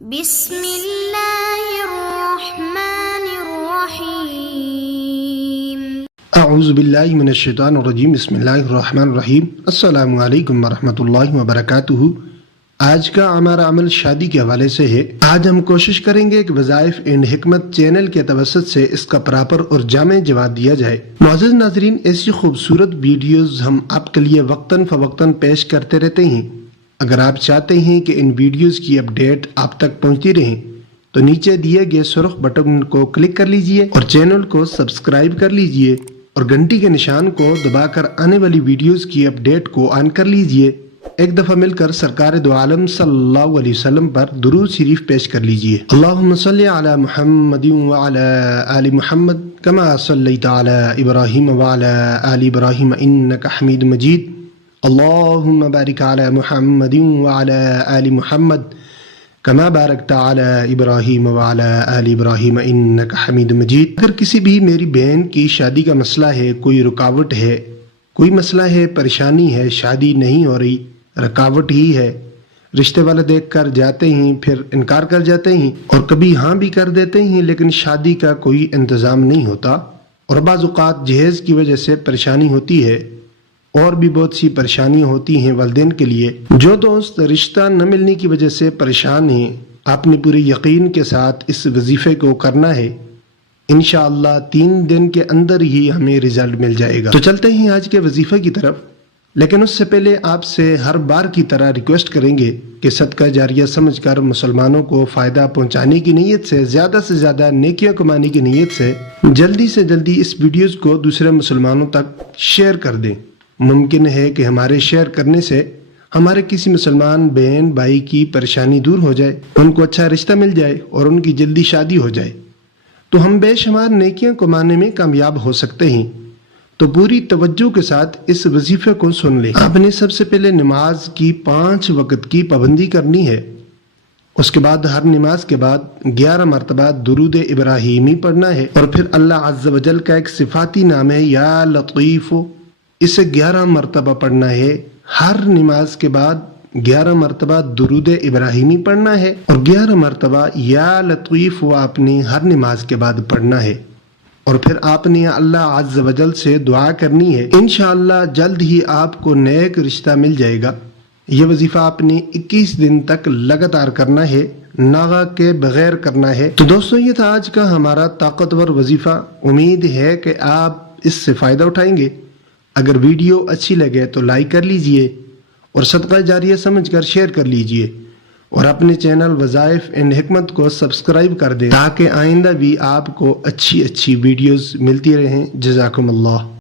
بسم اللہ الرحمن الرحیم اعوذ باللہ من الشیطان الرجیم بسم اللہ الرحمن الرحیم السلام علیکم ورحمۃ اللہ وبرکاتہ۔ آج کا ہمارا عمل شادی کے حوالے سے ہے۔ آج ہم کوشش کریں گے کہ وظائف اینڈ حکمت چینل کے توسط سے اس کا پراپر اور جامع جواب دیا جائے۔ معزز ناظرین، ایسی خوبصورت ویڈیوز ہم آپ کے لیے وقتاً فوقتاً پیش کرتے رہتے ہیں۔ اگر آپ چاہتے ہیں کہ ان ویڈیوز کی اپڈیٹ آپ تک پہنچتی رہیں تو نیچے دیے گئے سرخ بٹن کو کلک کر لیجئے اور چینل کو سبسکرائب کر لیجئے اور گھنٹی کے نشان کو دبا کر آنے والی ویڈیوز کی اپڈیٹ کو آن کر لیجئے۔ ایک دفعہ مل کر سرکار دو عالم صلی اللہ علیہ وسلم پر درود شریف پیش کر لیجئے۔ اللہم صلی علی محمد وعلی آل محمد کما صلیت علی ابراہیم وعلی آل ابراہیم انک حمید مجید۔ اللہم بارک علی محمد وعلی آل محمد کما بارکت علی ابراہیم وعلی آل ابراہیم انک حمید مجید۔ اگر کسی بھی میری بہن کی شادی کا مسئلہ ہے، کوئی رکاوٹ ہے، کوئی مسئلہ ہے، پریشانی ہے، شادی نہیں ہو رہی، رکاوٹ ہی ہے، رشتے والے دیکھ کر جاتے ہیں پھر انکار کر جاتے ہیں اور کبھی ہاں بھی کر دیتے ہیں، لیکن شادی کا کوئی انتظام نہیں ہوتا اور بعض اوقات جہیز کی وجہ سے پریشانی ہوتی ہے اور بھی بہت سی پریشانیاں ہوتی ہیں والدین کے لیے۔ جو دوست رشتہ نہ ملنے کی وجہ سے پریشان ہیں، آپ نے پورے یقین کے ساتھ اس وظیفے کو کرنا ہے۔ انشاءاللہ 3 دن کے اندر ہی ہمیں رزلٹ مل جائے گا۔ تو چلتے ہیں آج کے وظیفے کی طرف، لیکن اس سے پہلے آپ سے ہر بار کی طرح ریکویسٹ کریں گے کہ صدقہ جاریہ سمجھ کر مسلمانوں کو فائدہ پہنچانے کی نیت سے زیادہ نیکیاں کمانے کی نیت سے جلدی اس ویڈیوز کو دوسرے مسلمانوں تک شیئر کر دیں۔ ممکن ہے کہ ہمارے شیئر کرنے سے ہمارے کسی مسلمان بہن بھائی کی پریشانی دور ہو جائے، ان کو اچھا رشتہ مل جائے اور ان کی جلدی شادی ہو جائے، تو ہم بے شمار نیکیاں کمانے میں کامیاب ہو سکتے ہیں۔ تو پوری توجہ کے ساتھ اس وظیفے کو سن لیں۔ آپ نے سب سے پہلے نماز کی 5 وقت کی پابندی کرنی ہے۔ اس کے بعد ہر نماز کے بعد 11 مرتبہ درود ابراہیمی پڑھنا ہے اور پھر اللہ عز و جل کا ایک صفاتی نام ہے یا لطیف، اسے 11 مرتبہ پڑھنا ہے۔ ہر نماز کے بعد 11 مرتبہ درود ابراہیمی پڑھنا ہے اور 11 مرتبہ یا لطیف آپ نے ہر نماز کے بعد پڑھنا ہے، اور پھر آپ نے اللہ عز و جل سے دعا کرنی ہے۔ انشاءاللہ جلد ہی آپ کو نیک رشتہ مل جائے گا۔ یہ وظیفہ آپ نے 21 دن تک لگاتار کرنا ہے، ناغہ کے بغیر کرنا ہے۔ تو دوستو، یہ تھا آج کا ہمارا طاقتور وظیفہ۔ امید ہے کہ آپ اس سے فائدہ اٹھائیں گے۔ اگر ویڈیو اچھی لگے تو لائک کر لیجئے اور صدقہ جاریہ سمجھ کر شیئر کر لیجئے اور اپنے چینل وظائف اینڈ حکمت کو سبسکرائب کر دیں تاکہ آئندہ بھی آپ کو اچھی ویڈیوز ملتی رہیں۔ جزاکم اللہ۔